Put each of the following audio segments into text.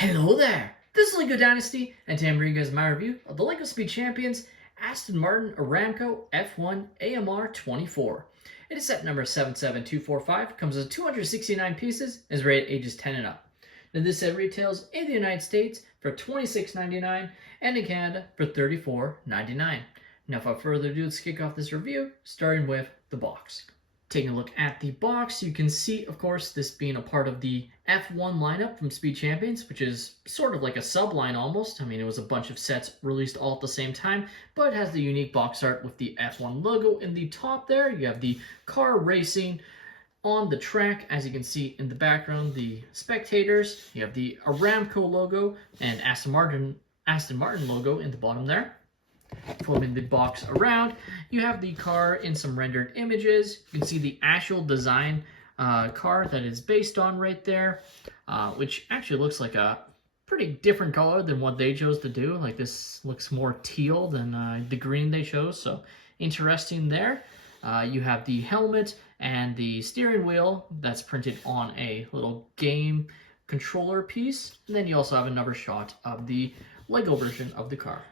Hello there! This is LEGO Dynasty, and today I'm bringing you guys my review of the LEGO Speed Champions Aston Martin Aramco F1 AMR24. It is set number 77245, comes with 269 pieces, is rated ages 10 and up. Now this set retails in the United States for $26.99 and in Canada for $34.99. Now without further ado, let's kick off this review, starting with the box. Taking a look at the box, you can see, of course, this being a part of the F1 lineup from Speed Champions, which is sort of like a subline almost. I mean, it was a bunch of sets released all at the same time, but it has the unique box art with the F1 logo in the top there. You have the car racing on the track, as you can see in the background, the spectators. You have the Aramco logo and Aston Martin logo in the bottom there. Flipping the box around, you have the car in some rendered images. You can see the actual design car that it's based on right there, which actually looks like a pretty different color than what they chose to do. Like, this looks more teal than the green they chose, so interesting there. You have the helmet and the steering wheel that's printed on a little game controller piece. And then you also have another shot of the LEGO version of the car.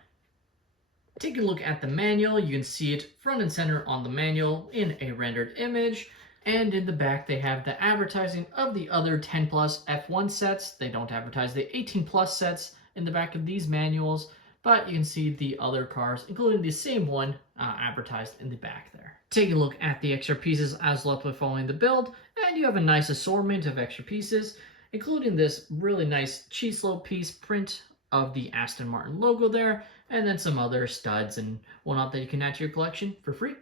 Take a look at the manual. You can see it front and center on the manual in a rendered image. And in the back, they have the advertising of the other 10 plus F1 sets. They don't advertise the 18 plus sets in the back of these manuals, but you can see the other cars, including the same one, advertised in the back there. Take a look at the extra pieces as left with following the build, and you have a nice assortment of extra pieces, including this really nice cheese slope piece print of the Aston Martin logo there, and then some other studs and whatnot that you can add to your collection for free.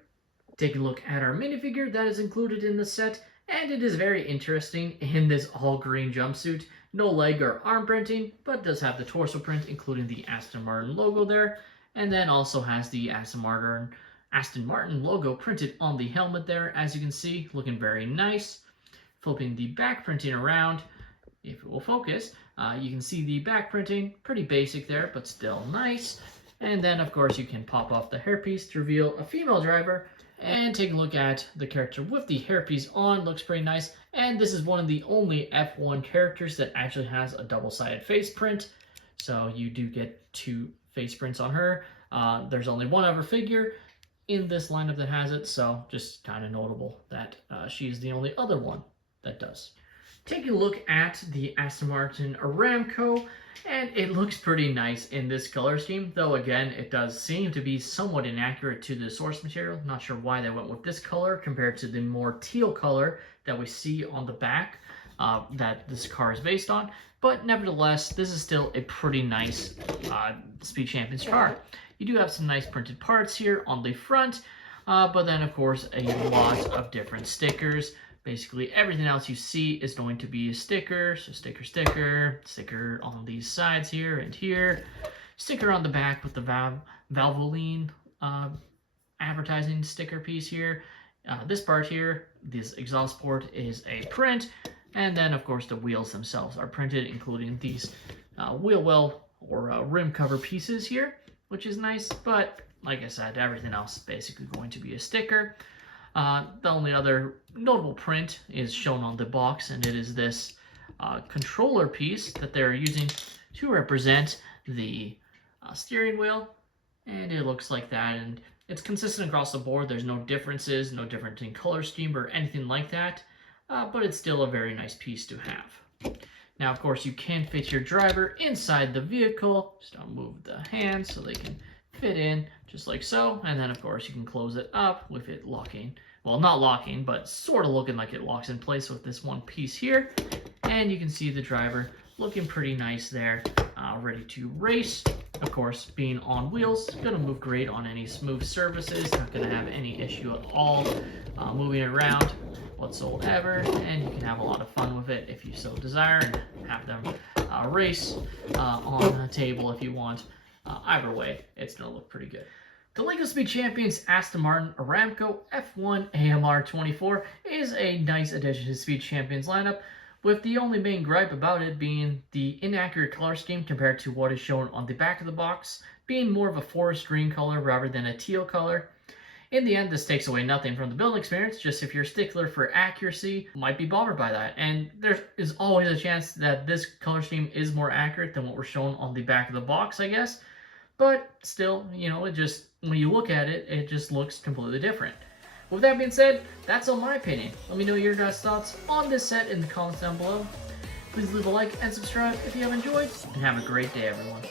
Take a look at our minifigure that is included in the set, and it is very interesting in this all green jumpsuit. No leg or arm printing, but does have the torso print, including the Aston Martin logo there, and then also has the Aston Martin logo printed on the helmet there, as you can see, looking very nice. Flipping the back printing around, if it will focus, you can see the back printing, pretty basic there, but still nice. And then, of course, you can pop off the hairpiece to reveal a female driver. And take a look at the character with the hairpiece on, looks pretty nice. And this is one of the only F1 characters that actually has a double-sided face print. So you do get two face prints on her. There's only one other figure in this lineup that has it, so just kind of notable that she's the only other one that does. Taking a look at the Aston Martin Aramco, and it looks pretty nice in this color scheme, though again, it does seem to be somewhat inaccurate to the source material. Not sure why they went with this color compared to the more teal color that we see on the back that this car is based on, but nevertheless, this is still a pretty nice Speed Champions car. You do have some nice printed parts here on the front, but then of course a lot of different stickers. Basically, everything else you see is going to be a sticker. So sticker on these sides here and here. Sticker on the back with the Valvoline advertising sticker piece here. This part here, this exhaust port, is a print. And then, of course, the wheels themselves are printed, including these wheel well or rim cover pieces here, which is nice. But like I said, everything else is basically going to be a sticker. The only other notable print is shown on the box, and it is this controller piece that they're using to represent the steering wheel, and it looks like that, and it's consistent across the board. There's no differences, no difference in color scheme or anything like that, but it's still a very nice piece to have. Now, of course, you can fit your driver inside the vehicle. Just don't move the hands so they can fit in just like so, and then of course you can close it up with it locking, well, not locking, but sort of looking like it locks in place with this one piece here. And you can see the driver looking pretty nice there, ready to race. Of course, being on wheels, gonna move great on any smooth surfaces, not gonna have any issue at all moving it around whatsoever, and you can have a lot of fun with it if you so desire, and have them race on a table if you want. Either way, it's going to look pretty good. The LEGO Speed Champions Aston Martin Aramco F1 AMR24 is a nice addition to the Speed Champions lineup, with the only main gripe about it being the inaccurate color scheme compared to what is shown on the back of the box, being more of a forest green color rather than a teal color. In the end, this takes away nothing from the building experience, just if you're a stickler for accuracy, you might be bothered by that. And there is always a chance that this color scheme is more accurate than what we're shown on the back of the box, I guess. But still, it just, when you look at it, it just looks completely different. With that being said, that's all my opinion. Let me know your guys' thoughts on this set in the comments down below. Please leave a like and subscribe if you have enjoyed, and have a great day, everyone.